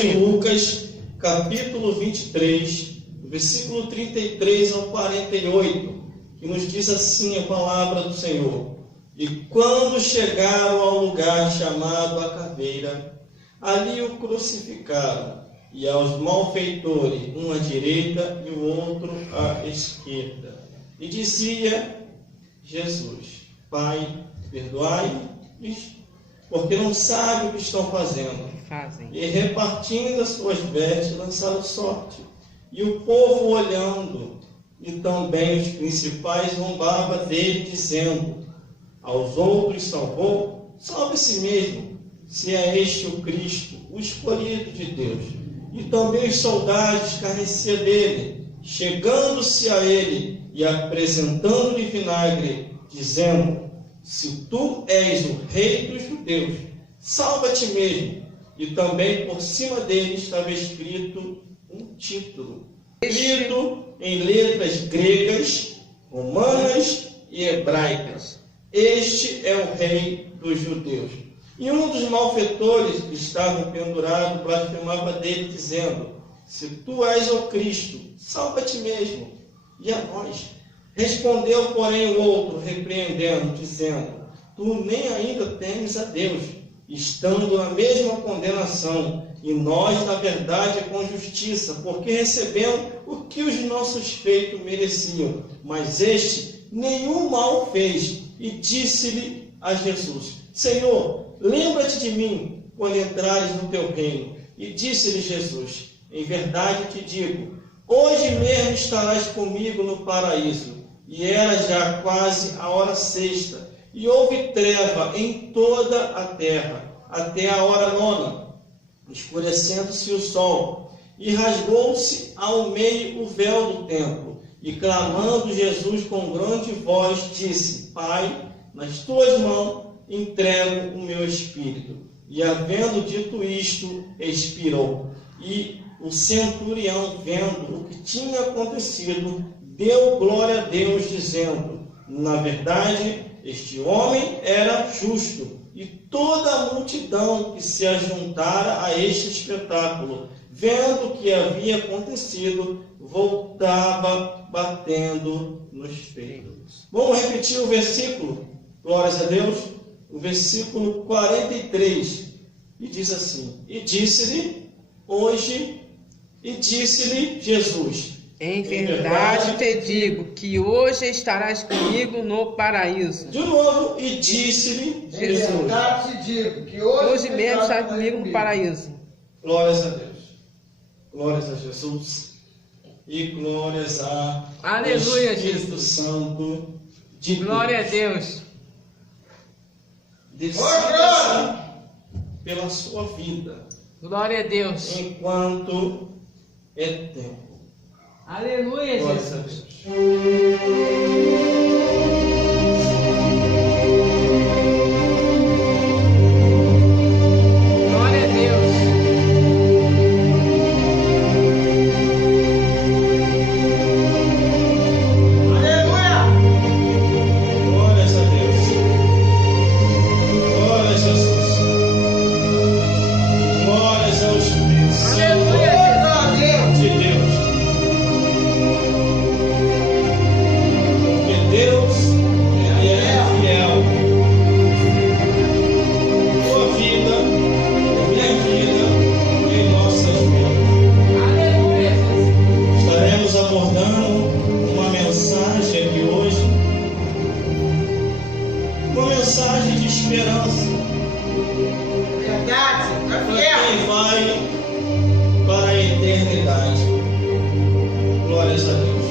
de Lucas, capítulo 23, versículo 33 ao 48, que nos diz assim a palavra do Senhor. E quando chegaram ao lugar chamado a Caveira, ali o crucificaram, e aos malfeitores, um à direita e o outro à esquerda. E dizia Jesus: Pai, perdoai-lhes, porque não sabem o que estão fazendo. E repartindo as suas vestes, lançaram sorte. E o povo olhando, e também os principais zombavam dele, dizendo: aos outros salvou, salve a si mesmo, se é este o Cristo, o escolhido de Deus. E também os soldados escarneciam dele, chegando-se a ele e apresentando-lhe vinagre, dizendo: se tu és o rei dos judeus, salva a ti mesmo. E também por cima dele estava escrito um título, escrito em letras gregas, romanas e hebraicas: este é o rei dos judeus. E um dos malfeitores que estavam pendurados blasfemava dele, dizendo: se tu és o Cristo, salva a ti mesmo e a nós. Respondeu, porém, o outro, repreendendo, dizendo: tu nem ainda temes a Deus, estando na mesma condenação, e nós, na verdade, com justiça, porque recebemos o que os nossos feitos mereciam. Mas este nenhum mal fez, e disse-lhe a Jesus: Senhor, lembra-te de mim quando entrares no teu reino. E disse-lhe Jesus: em verdade te digo, hoje mesmo estarás comigo no paraíso. E era já quase a hora sexta, e houve treva em toda a terra, até a hora nona, escurecendo-se o sol, e rasgou-se ao meio o véu do templo, e clamando Jesus com grande voz, disse: Pai, nas tuas mãos entrego o meu espírito. E havendo dito isto, expirou. E o centurião, vendo o que tinha acontecido, deu glória a Deus, dizendo: na verdade, este homem era justo. E toda a multidão que se ajuntara a este espetáculo, vendo o que havia acontecido, voltava batendo nos peitos. Vamos repetir o versículo, glórias a Deus, o versículo 43, e diz assim: e disse-lhe Jesus: em verdade te digo que hoje estarás comigo no paraíso. De novo, e disse-lhe Jesus: em verdade te digo que hoje mesmo estarás comigo no paraíso. Glórias a Deus, glórias a Jesus e glórias a Aleluia, Espírito Jesus. Santo de Glória Deus. a Deus. Decida pela sua vida Glória a Deus. enquanto é tempo. Aleluia, Glórias a Jesus. Deus. Glória a Deus. Aleluia! Glórias a Deus. Glórias a Jesus. Glórias ao Espírito Santo Aleluia, de Deus. Porque Deus, Ele é fiel. Tua vida, minha vida, em nossas vidas. Aleluia, Jesus. Estaremos abordando uma mensagem aqui hoje, uma mensagem de esperança Verdade, tá para fiel. quem vai para a eternidade. Glórias a Deus.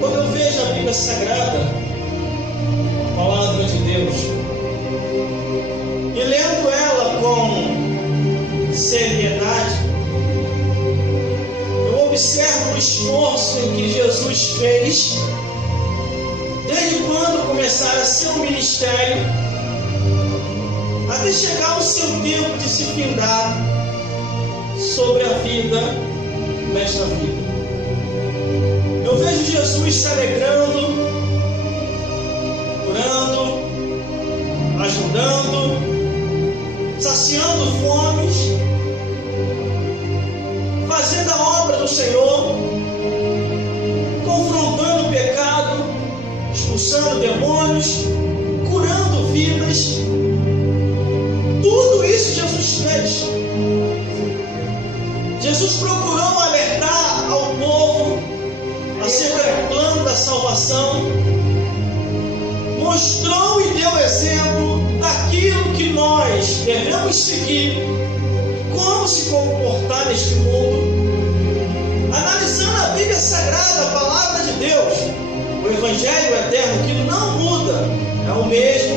Quando eu vejo a Bíblia Sagrada, a palavra de Deus, e lendo ela com seriedade, eu observo o esforço em que Jesus fez desde quando começara seu ministério até chegar o seu tempo de se findar sobre a vida nesta vida. Eu vejo Jesus se alegrando, curando, ajudando, saciando fomes, fazendo a obra do Senhor, confrontando o pecado, expulsando demônios, curando vidas. Tudo isso Jesus fez. Jesus procurou alertar ao povo acerca do plano da salvação, mostrou e deu exemplo daquilo que nós devemos seguir, como se comportar neste mundo. Analisando a Bíblia Sagrada, a Palavra de Deus, o Evangelho eterno que não muda, é o mesmo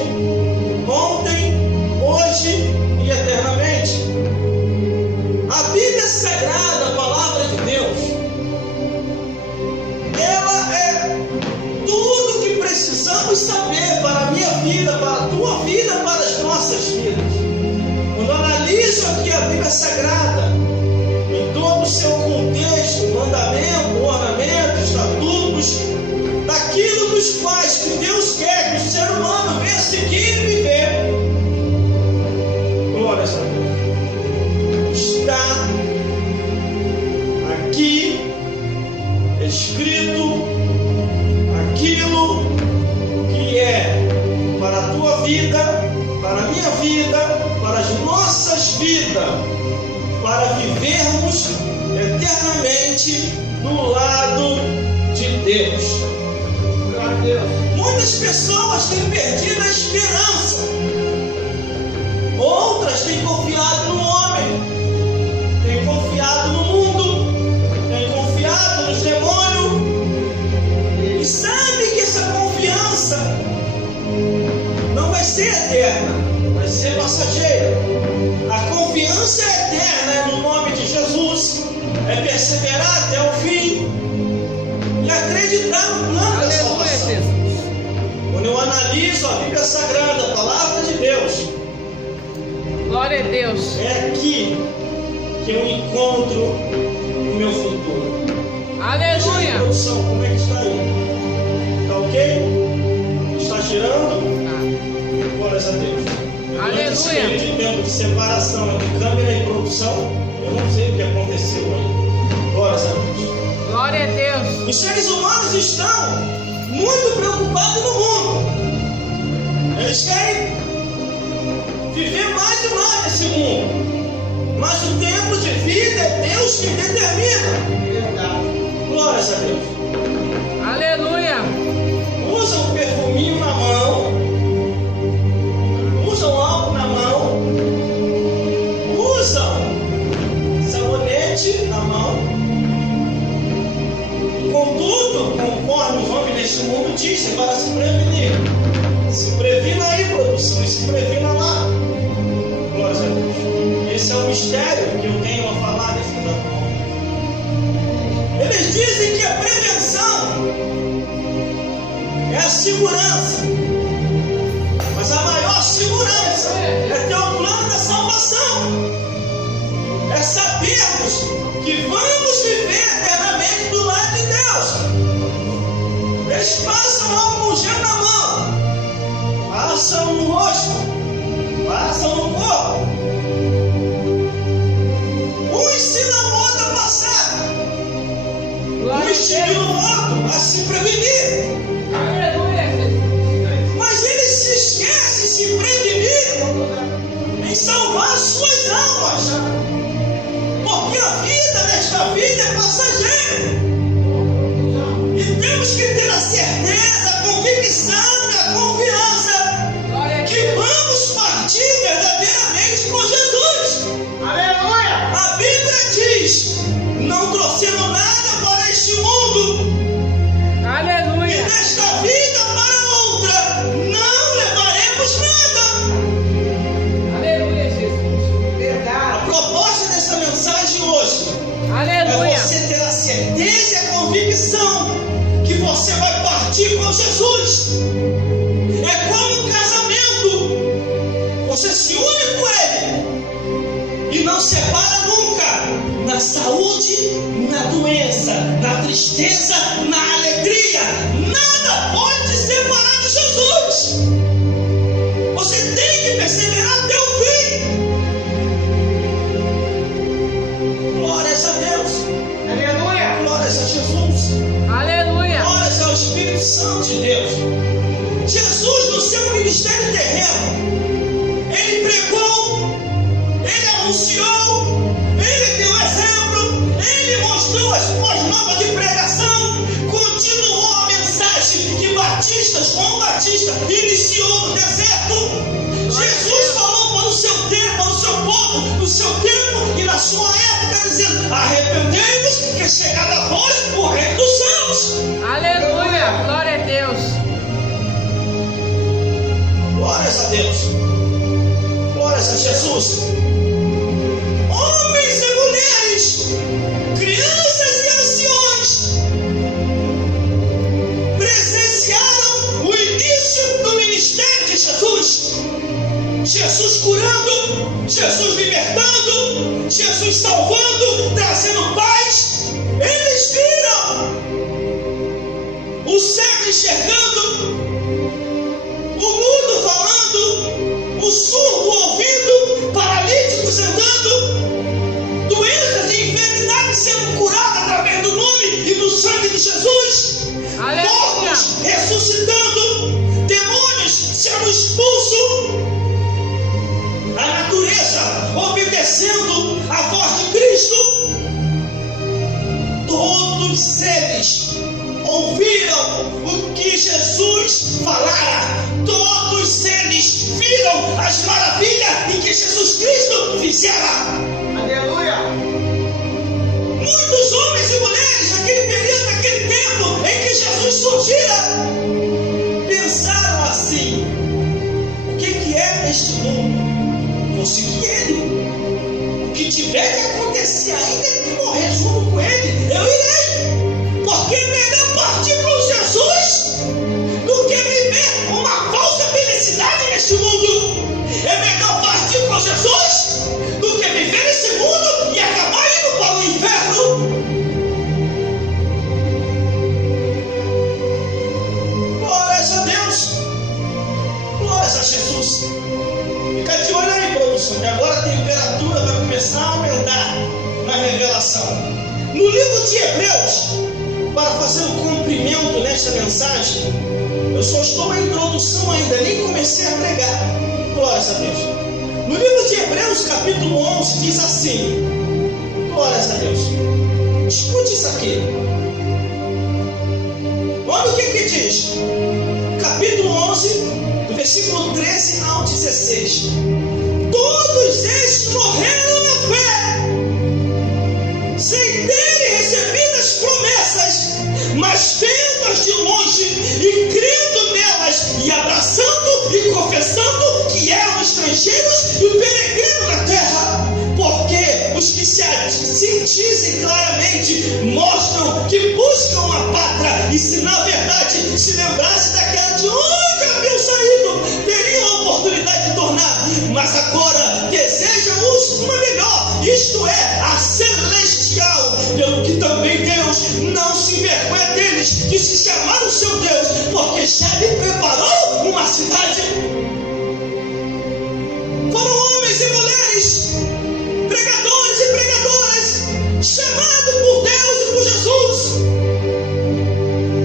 ontem, hoje e eternamente. A Bíblia Sagrada, a Palavra de Deus, ela é tudo que precisamos saber para a minha vida, para a tua vida, para as nossas vidas. Quando analiso aqui a Bíblia Sagrada, em todo o seu contexto, mandamento, ornamento, estatutos, daquilo dos quais que Deus quer que o ser humano venha seguir e viver. Glórias a Deus. Está aqui escrito aquilo que é para a tua vida, para a minha vida, para as nossas vidas, para vivermos eternamente do lado de Deus. Muitas pessoas têm perdido a esperança, outras têm confiado no homem, têm confiado no mundo, têm confiado nos demônios, e sabe que essa confiança não vai ser eterna, vai ser passageira. A confiança eterna é no nome de Jesus, é perseverar até o fim e acreditar no plano da salvação. Quando eu analiso a Bíblia Sagrada, a Palavra de Deus, Glória a Deus. é aqui que eu encontro o meu futuro. Aleluia. Produção, como é que está aí? Está ok? Está girando? Glórias a Deus. Aleluia. Esse período de tempo de separação entre câmera e produção, eu não sei o que aconteceu aí. Glórias a Deus. Glória a Deus. Os seres humanos estão muito preocupados no mundo. Eles querem viver mais e mais nesse mundo. Mas o tempo de vida é Deus quem determina. Glórias a Deus. Aleluia. Usam um perfuminho na mão, usam álcool na mão, usam sabonete na mão. Contudo, conforme os homens deste mundo dizem, para se prevenir. Se previna aí, produção, e se previna lá. Glória a Deus. Esse é o mistério que eu tenho a falar nesse exato momento. Eles dizem que a prevenção é a segurança. Mas a maior segurança é ter o plano da salvação. É sabermos que vamos viver eternamente do lado de Deus. Eles passam álcool gel na mão, passam no rosto, passam no corpo. Um ensina o outro a passar, um ensina o outro a se prevenir. Mas eles se esquecem de se prevenir em salvar suas almas. Porque a vida nesta vida é passageira. E temos que ter a certeza, a convicção e a confiança que vamos partir verdadeiramente com Jesus. Aleluia! A Bíblia diz: não trouxemos nada para este mundo, e Aleluia. nesta vida para outra não levaremos nada. Aleluia, Jesus. A Verdade. proposta dessa mensagem hoje é Aleluia. você ter a certeza e a convicção que você vai partir com Jesus. É como um casamento. Você se une com Ele e não separa nunca. Na saúde, na doença, na tristeza, na alegria. Nada pode te separar de Jesus. Você tem que perseverar até o fim. de Deus. Jesus, no seu ministério terreno, ele pregou, ele anunciou, ele deu exemplo, ele mostrou as boas novas de pregação, continuou a mensagem que João Batista iniciou no deserto. Jesus falou para o seu tempo, para o seu povo, no seu tempo e na sua época, dizendo: arrependei-vos, que é chegado a vós o reino dos céus. Aleluia, glória a Deus. Glórias a Deus. Glórias a Jesus. Homens e mulheres, crianças e anciões, presenciaram o início do ministério de Jesus. Jesus curando, Jesus libertando, Jesus salvando, trazendo paz. Eles viram o cego enxergando, o mudo falando, o surdo ouvindo, paralíticos andando, doenças e enfermidades sendo curadas através do nome e do sangue de Jesus. Aleluia. Mortos ressuscitando, demônios sendo expulsos, a natureza obedecendo a voz de Cristo. Todos eles ouviram o que Jesus falara. Todos eles viram as maravilhas em que Jesus Cristo fizera. Aleluia. Muitos homens e mulheres naquele período, naquele tempo em que Jesus surgira, pensaram assim: o que é este mundo? Vou seguir ele. O que tiver que acontecer ainda é que morrer junto com ele, eu irei. Porque é melhor partir com Jesus do que viver uma falsa felicidade neste mundo. É melhor partir com Jesus do que viver nesse mundo e acabar indo para o inferno. Glórias a Deus. Glórias a Jesus. Fica de olho aí, produção, que agora a temperatura vai começar a aumentar na revelação. No livro de Hebreus, para fazer o cumprimento nesta mensagem, eu só estou na introdução ainda, nem comecei a pregar. Glórias a Deus. No livro de Hebreus, capítulo 11, diz assim: glórias a Deus. Escute isso aqui. Olha o que diz. Capítulo 11, do versículo 13 ao 16. Todos estes morreram na fé, sem terem recebido as promessas, mas vendo-as de longe e crendo nelas, e abraçando e confessando que eram estrangeiros e peregrinos na terra. Porque os que se dizem claramente mostram que buscam uma pátria, e se na verdade se lembrassem daquela de onde haviam saído, teriam a oportunidade de tornar, mas agora desejam uma melhor, isto é, a celestial, pelo que também Deus não se envergonha deles, que se chamaram seu Deus, porque já lhe preparou uma cidade. Foram homens e mulheres, pregadores e pregadoras, chamados por Deus e por Jesus,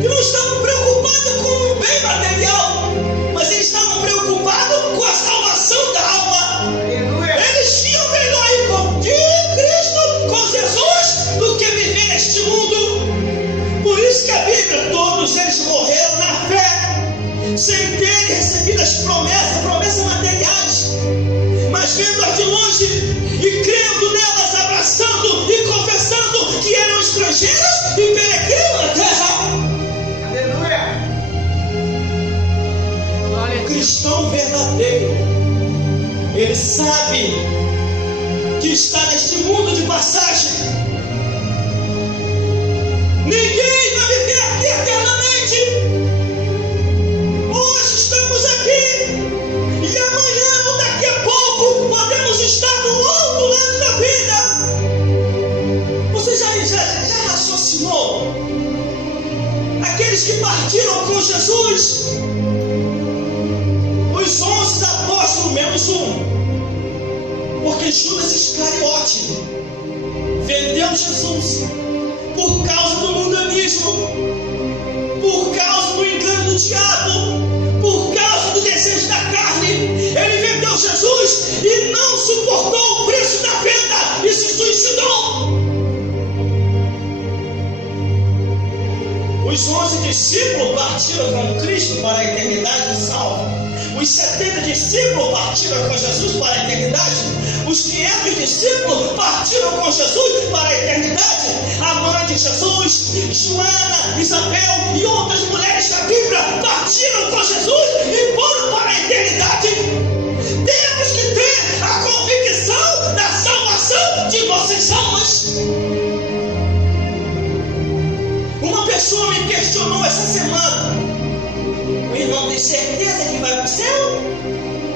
que não estavam preocupados com o bem material, mas eles estavam preocupados com a salvação da alma. Aleluia. Eles tinham melhor ir com Cristo, com Jesus, do que viver neste mundo. Por isso que a Bíblia, todos eles morreram na fé, sem terem recebido as promessas materiais, mas vendo-as de longe e crendo nelas, abraçando e confessando que eram estrangeiros e peregrinos na terra. Aleluia. Glória a O Deus. cristão verdadeiro, ele sabe que está neste mundo de passagem. Ninguém vai viver aqui eternamente. Hoje estamos aqui e amanhã ou daqui a pouco podemos estar no outro lado da vida. Você já raciocinou? Aqueles que partiram com Jesus, os 11 apóstolos menos um, porque Judas Iscariote vendeu Jesus por causa do mundanismo, por causa do engano do partiram com Cristo para a eternidade salvo. Os 70 discípulos partiram com Jesus para a eternidade. Os 500 discípulos partiram com Jesus para a eternidade. A mãe de Jesus, Joana, Isabel e outras mulheres da Bíblia partiram com Jesus e foram para a eternidade. Temos que ter a convicção da salvação de vossas almas. Uma pessoa me questionou essa semana: o irmão tem certeza que vai para o céu?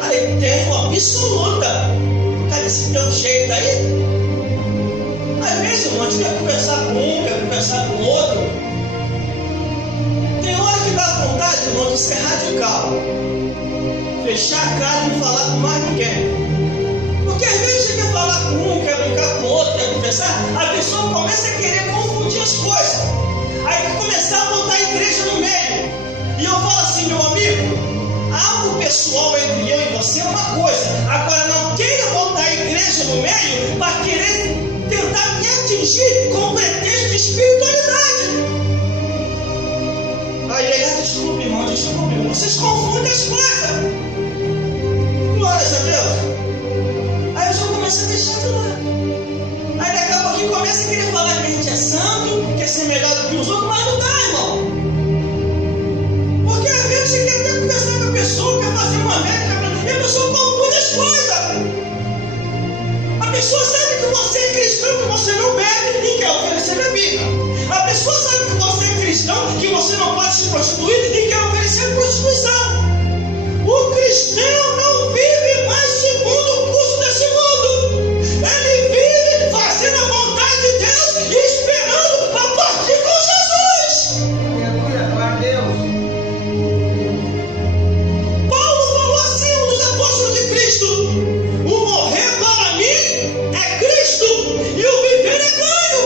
Aí tenho absoluta. Cara, esse teu jeito aí. Às vezes, irmão, a gente quer conversar com um, quer conversar com o outro. Tem hora que dá vontade, irmão, de ser radical. Fechar a cara e não falar com mais ninguém. Porque às vezes você quer falar com um, quer brincar com o outro, quer conversar, a pessoa começa a querer confundir as coisas. Aí que começar a botar a igreja no meio. E eu falo assim, meu amigo, algo pessoal entre eu e você é uma coisa. Agora não queira botar a igreja no meio para querer tentar me atingir com pretexto de espiritualidade. Aí, desculpe, irmão, vocês confundem as coisas. Glórias a Deus. Aí eu só começo a deixar de lado. Aí daqui a pouquinho começa a querer falar que a gente é santo, quer ser melhor do que os outros, mas não dá, irmão. Porque às vezes você quer até conversar com a pessoa, quer fazer uma médica, e a pessoa confunde as coisas. A pessoa sabe que você é cristão, que você não bebe e quer oferecer bebida. A pessoa sabe que você é cristão, que você não pode se prostituir e quer oferecer prostituição. O cristão não vive mais segundo o curso desse mundo. Ele vive fazendo a vontade de Deus e esperando a partir com Jesus. Aleluia, glória a Deus. Paulo falou assim, um dos apóstolos de Cristo: o morrer para mim é Cristo e o viver é ganho.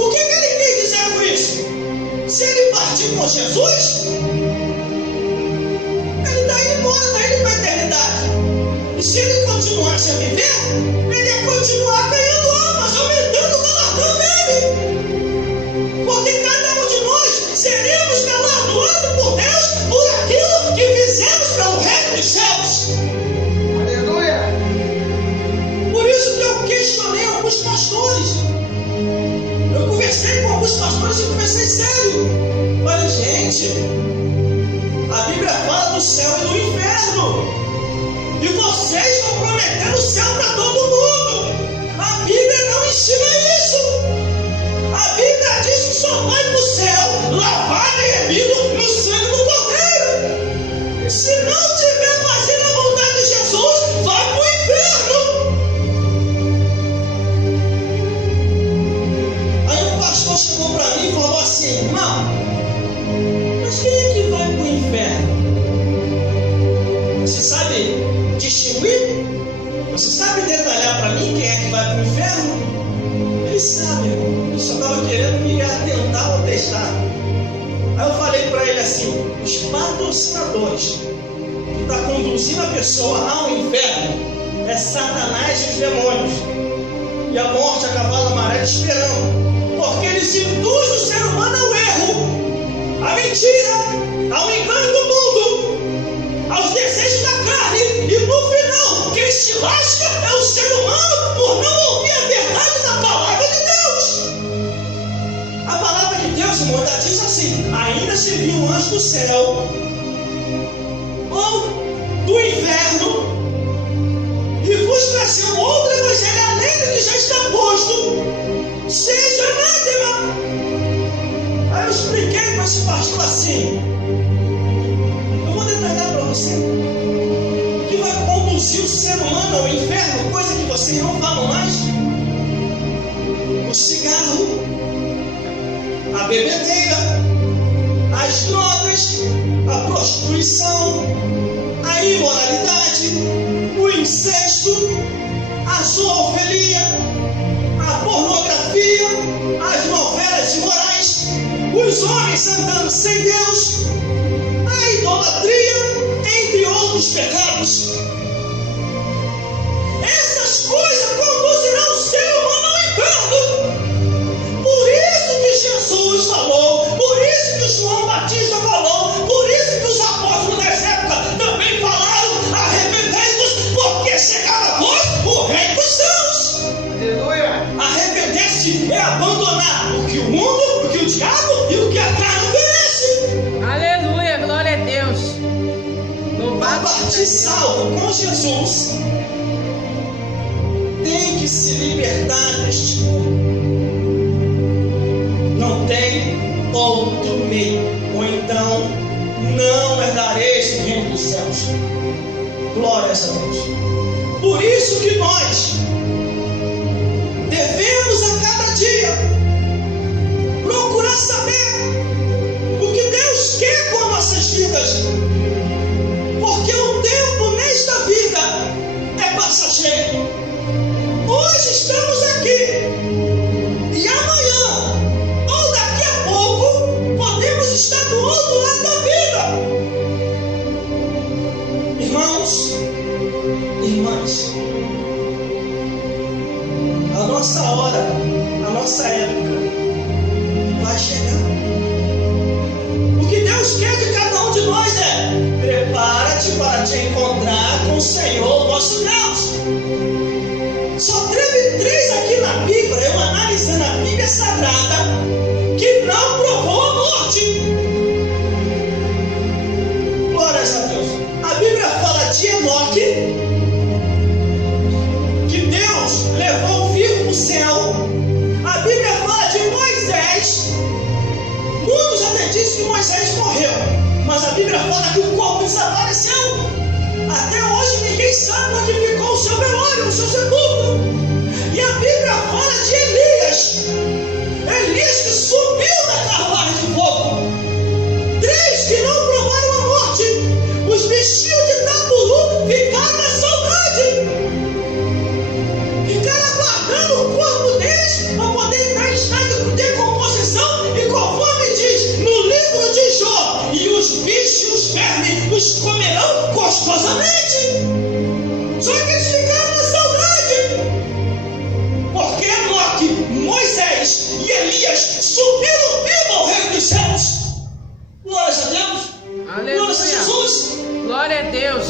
O que ele quis dizer com isso? Se ele partir com Jesus, ele está indo embora, está indo para a eternidade. E se ele continuasse a viver, ele ia continuar ganhando almas, aumentando o galardão dele. Porque cada um de nós seremos galardoados por Deus por aquilo que fizemos pelo reino dos céus. Aleluia. Por isso que eu questionei alguns pastores. Eu conversei com alguns pastores e conversei sério. Falei, gente, a Bíblia fala do céu e do inferno. E vocês estão prometendo o céu para todo mundo. A Bíblia não ensina isso. A Bíblia diz que só vai para o céu lavado e remido no sangue do Cordeiro. Se não estiver fazendo a vontade de Jesus, vai para o inferno. Aí o pastor chegou para mim e falou assim: irmão, mas quem é que vai para o inferno? Você sabe distinguir? Você sabe detalhar para mim quem é que vai para o inferno? Ele sabe, irmão. Ele só estava querendo me atentar ou testar. Aí eu falei para ele assim: os patrocinadores que estão conduzindo a pessoa ao inferno é Satanás e os demônios. E a morte, a cavalo amarelo esperando. Porque eles induzem o ser humano ao erro, à mentira, ao engano do mundo, aos desejos da carne. E no final, quem se lasca é o ser humano por não ouvir a verdade da palavra de Deus. A palavra de Deus, irmão, ela diz assim: ainda se viu um anjo do céu ou do inferno e vos trazer outro evangelho além do que já está posto, seja anátema. Aí eu expliquei para esse pastor assim: eu vou detalhar para você que vai conduzir o ser humano ao inferno, coisa que vocês não falam mais: o cigarro, a bebedeira, as drogas, a prostituição, a imoralidade, o incesto, a zoofilia, a pornografia, as novelas imorais, os homens andando sem Deus, a idolatria, entre outros pecados. Essas coisas conduzirão o ser humano ao inferno. Por isso que Jesus falou, por isso que João Batista falou: Jesus tem que se libertar deste mundo. Não tem outro meio. Ou então, não herdareis o reino dos céus. Glórias a Deus. Por isso que nós devemos a cada dia procurar saber o que Deus quer com nossas vidas. Porque o tempo nesta vida é passageiro. Hoje estamos aqui e amanhã, ou daqui a pouco, podemos estar do outro lado da vida. Irmãos, irmãs, a nossa hora, a nossa época vai chegar. O que Deus quer de cada um de nós é: prepara-te para te encontrar com o Senhor nosso Deus. Só teve 3 aqui na Bíblia, eu analisando a Bíblia Sagrada, que não provou a morte. Glórias a Deus. A Bíblia fala de Enoque, que Deus levou vivo para o céu. A Bíblia fala de Moisés. Muitos até dizem que Moisés morreu, mas a Bíblia fala que o corpo desapareceu. Até hoje ninguém sabe onde ficou o seu velório, o seu sepulcro. E a Bíblia fala de Elias. Elias que subiu da carruagem de fogo. 3 que não provaram a morte. Os bichinhos de Taburu ficaram na saudade. Ficaram aguardando o corpo deles para poder entrar em estado de decomposição. E conforme diz no livro de Jó, e os bichos, os vermes, os comerão gostosamente. Só que eles ficaram na saudade. Porque Enoque, Moisés e Elias subiram vivo ao reino dos céus. Glórias a Deus. Aleluia. Glórias a Jesus. Glória a Deus.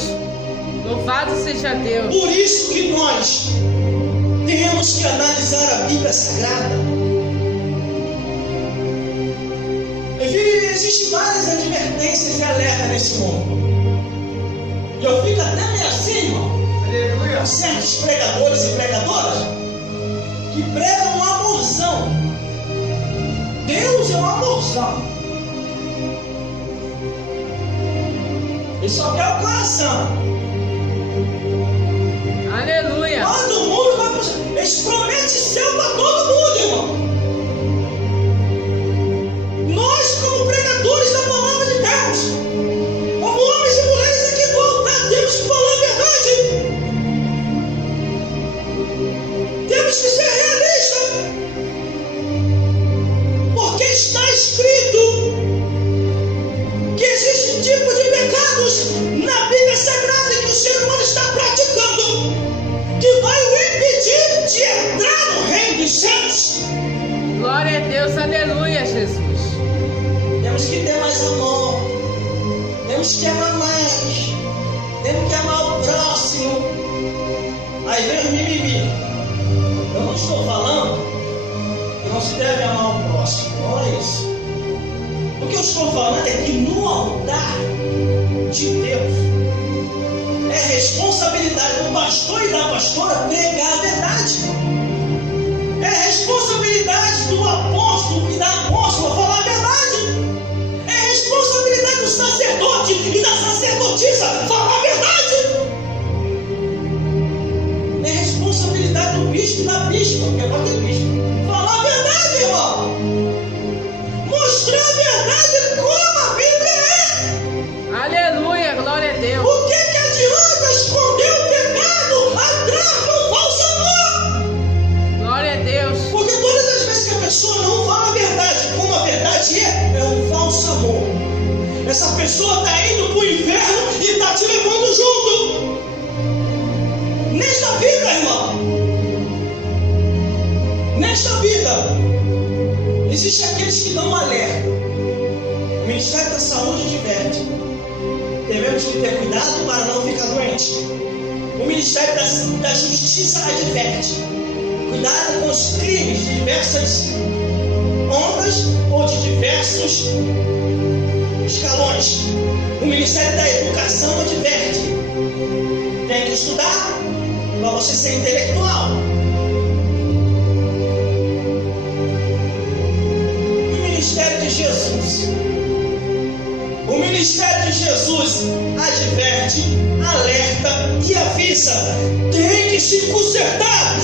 Louvado seja Deus. Por isso que nós temos que analisar a Bíblia Sagrada. Existem várias advertências e alertas nesse mundo. E eu fico até meio assim, irmão. Aleluia. Com certos pregadores e pregadoras que pregam um amorzão. Deus é um amorzão. Ele só quer o coração. Aleluia. Todo mundo vai para. Eles prometem céu para todo mundo, irmão. Nós, como pregadores da palavra de Deus, como homens e mulheres aqui do altar, temos que falar a verdade. Temos que ser realistas. Porque está escrito que existem tipos de pecados na Bíblia Sagrada que o ser humano está praticando, que vai o impedir de entrar no reino dos céus. Glória a Deus. Aleluia, Jesus. Temos que ter mais amor, temos que amar mais, temos que amar o próximo. Aí vem o mimimi. Eu não estou falando que não se deve amar o próximo, não é isso. O que eu estou falando é que no altar de Deus é responsabilidade do pastor e da pastora pregar a verdade. É responsabilidade do apóstolo e da apóstola falar a verdade. É responsabilidade do sacerdote e da sacerdotisa falar a verdade. É responsabilidade do bispo e da bispa, porque agora tem bispo, falar a verdade, irmão. Mostrar a verdade como a Bíblia é. Aleluia. Glória a Deus. O que adianta esconder o pecado atrás do falso amor? Glória a Deus. Porque todas as vezes que a pessoa não fala a verdade como a verdade é um falso amor. Essa pessoa está indo para o inferno e está te levando junto. Nesta vida, irmão. Nesta vida, existem aqueles que dão um alerta. O Ministério da Saúde adverte. Devemos que ter cuidado para não ficar doente. O Ministério da Justiça adverte. Cuidado com os crimes de diversas ondas ou de diversos escalões. O Ministério da Educação adverte. Tem estudar, para você ser intelectual. O ministério de Jesus. O ministério de Jesus adverte, alerta e avisa. Tem que se consertar.